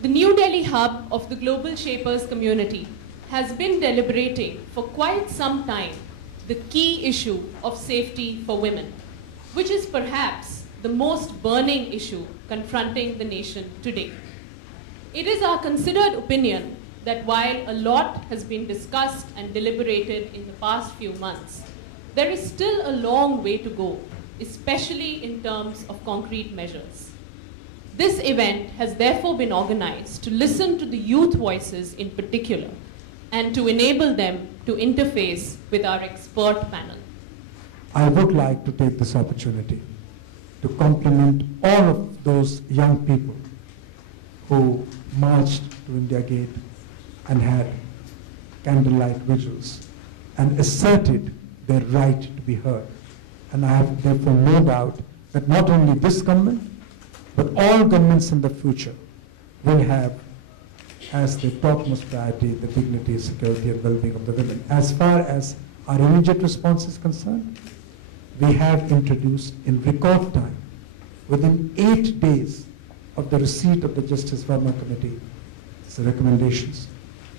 The New Delhi hub of the Global Shapers community has been deliberating for quite some time the key issue of safety for women, which is perhaps the most burning issue confronting the nation today. It is our considered opinion that while a lot has been discussed and deliberated in the past few months, there is still a long way to go, especially in terms of concrete measures. This event has therefore been organized to listen to the youth voices in particular and to enable them to interface with our expert panel. I would like to take this opportunity to compliment all of those young people who marched to India Gate and had candlelight vigils and asserted their right to be heard. And I have therefore no doubt that not only this government, but all governments in the future will have as their topmost priority the dignity, security, and well-being of the women. As far as our immediate response is concerned, we have introduced in record time, within 8 days of the receipt of the Justice Verma Committee's recommendations,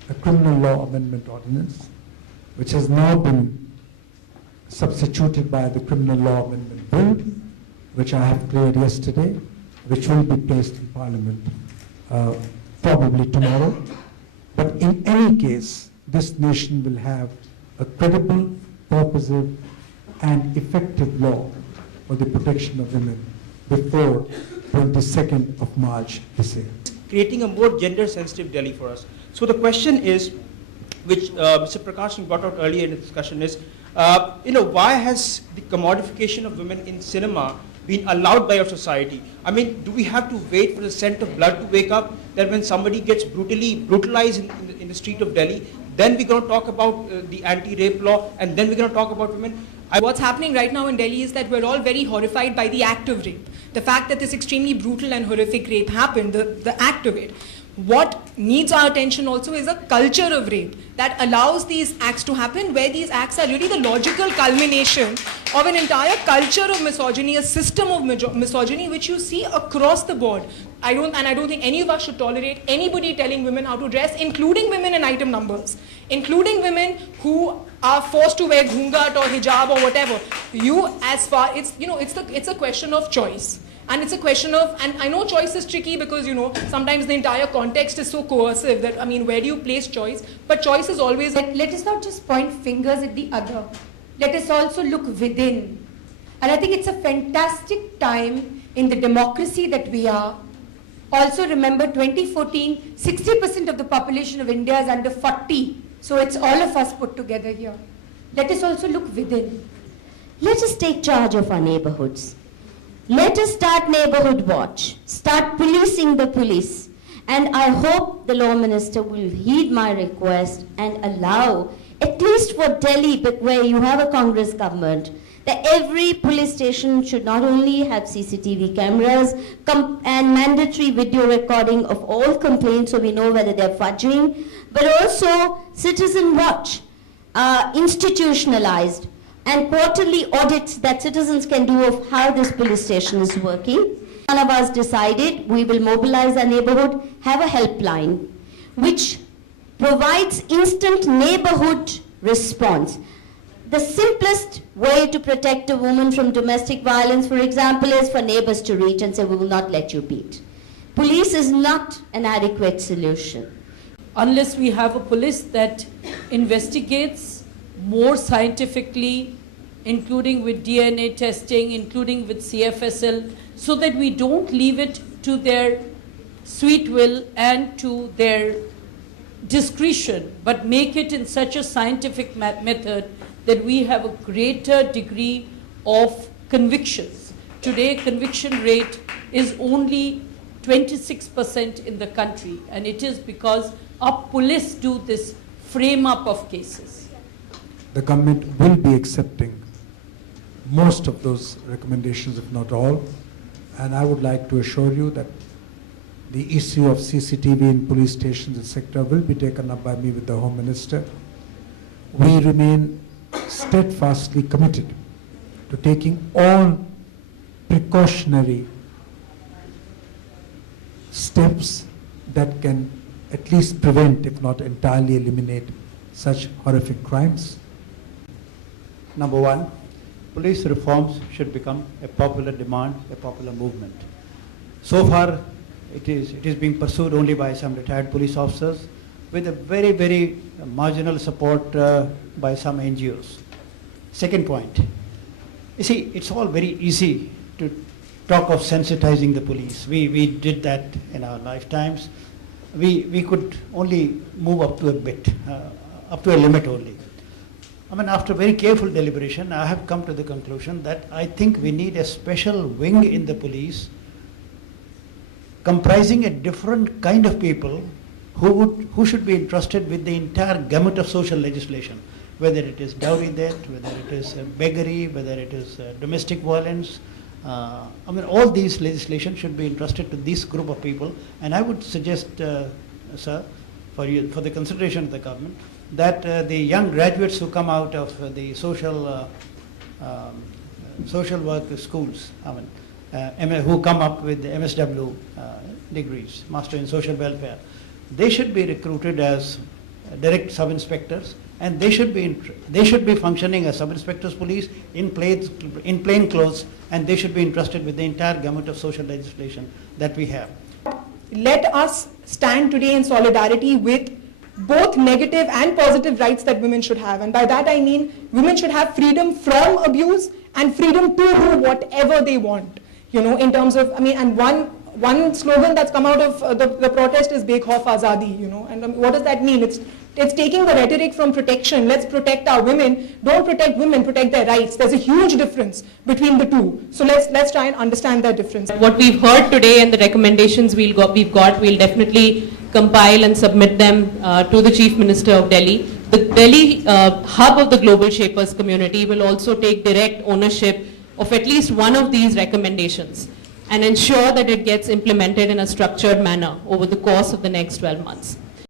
a criminal law amendment ordinance, which has now been substituted by the criminal law amendment bill, which I have cleared yesterday, which will be placed in Parliament probably tomorrow. But in any case, this nation will have a credible, purposive, and effective law for the protection of women before 22nd of March this year. Creating a more gender-sensitive Delhi for us. So the question is, which Mr. Prakash brought out earlier in the discussion is, why has the commodification of women in cinema been allowed by our society? I mean, do we have to wait for the scent of blood to wake up, that when somebody gets brutalized in the street of Delhi, then we're going to talk about the anti-rape law, and then we're going to talk about women? What's happening right now in Delhi is that we're all very horrified by the act of rape. The fact that this extremely brutal and horrific rape happened, the act of it. What needs our attention also is a culture of rape that allows these acts to happen, where these acts are really the logical culmination of an entire culture of misogyny, a system of misogyny which you see across the board. I don't think any of us should tolerate anybody telling women how to dress, including women in item numbers, including women who are forced to wear ghungat or hijab or whatever. It's a question of choice. And it's a question of, and I know choice is tricky because, sometimes the entire context is so coercive that, where do you place choice? But choice is always... Let us not just point fingers at the other. Let us also look within. And I think it's a fantastic time in the democracy that we are. Also remember 2014, 60% of the population of India is under 40. So it's all of us put together here. Let us also look within. Let us take charge of our neighborhoods. Let us start neighborhood watch, start policing the police. And I hope the Law Minister will heed my request and allow, at least for Delhi, but where you have a Congress government, that every police station should not only have CCTV cameras and mandatory video recording of all complaints so we know whether they're fudging, but also citizen watch, institutionalized, and quarterly audits that citizens can do of how this police station is working. One of us decided we will mobilize our neighborhood, have a helpline, which provides instant neighborhood response. The simplest way to protect a woman from domestic violence, for example, is for neighbors to reach and say, we will not let you beat. Police is not an adequate solution. Unless we have a police that investigates more scientifically, including with DNA testing, including with CFSL, so that we don't leave it to their sweet will and to their discretion, but make it in such a scientific method that we have a greater degree of convictions. Today, conviction rate is only 26% in the country, and it is because our police do this frame up of cases. The government will be accepting most of those recommendations, if not all, and I would like to assure you that the issue of CCTV in police stations, etc., will be taken up by me with the Home Minister. We remain steadfastly committed to taking all precautionary steps that can at least prevent, if not entirely eliminate, such horrific crimes? Number one, police reforms should become a popular demand, a popular movement. So far, it is being pursued only by some retired police officers with a very, very marginal support by some NGOs. Second point, you see, it's all very easy to talk of sensitizing the police. We did that in our lifetimes. We could only move up to a bit, up to a limit only. I mean, after very careful deliberation, I have come to the conclusion that I think we need a special wing in the police comprising a different kind of people who should be entrusted with the entire gamut of social legislation, whether it is dowry debt, whether it is beggary, whether it is domestic violence. I mean, all these legislation should be entrusted to this group of people. And I would suggest, sir, for the consideration of the government, that the young graduates who come out of the social work schools, I mean, who come up with the MSW degrees, Master in Social Welfare, they should be recruited as direct sub-inspectors, and they should be functioning as sub-inspectors police in plain clothes, and they should be entrusted with the entire gamut of social legislation that we have. Let us stand today in solidarity with both negative and positive rights that women should have. And by that I mean women should have freedom from abuse and freedom to do whatever they want. You know, in terms of, I mean, and one slogan that's come out of the protest is Bek Khauf Azadi, you know. And what does that mean? It's taking the rhetoric from protection. Let's protect our women. Don't protect women, protect their rights. There's a huge difference between the two. So let's try and understand that difference. What we've heard today and the recommendations we'll definitely compile and submit them to the Chief Minister of Delhi. The Delhi hub of the Global Shapers community will also take direct ownership of at least one of these recommendations and ensure that it gets implemented in a structured manner over the course of the next 12 months.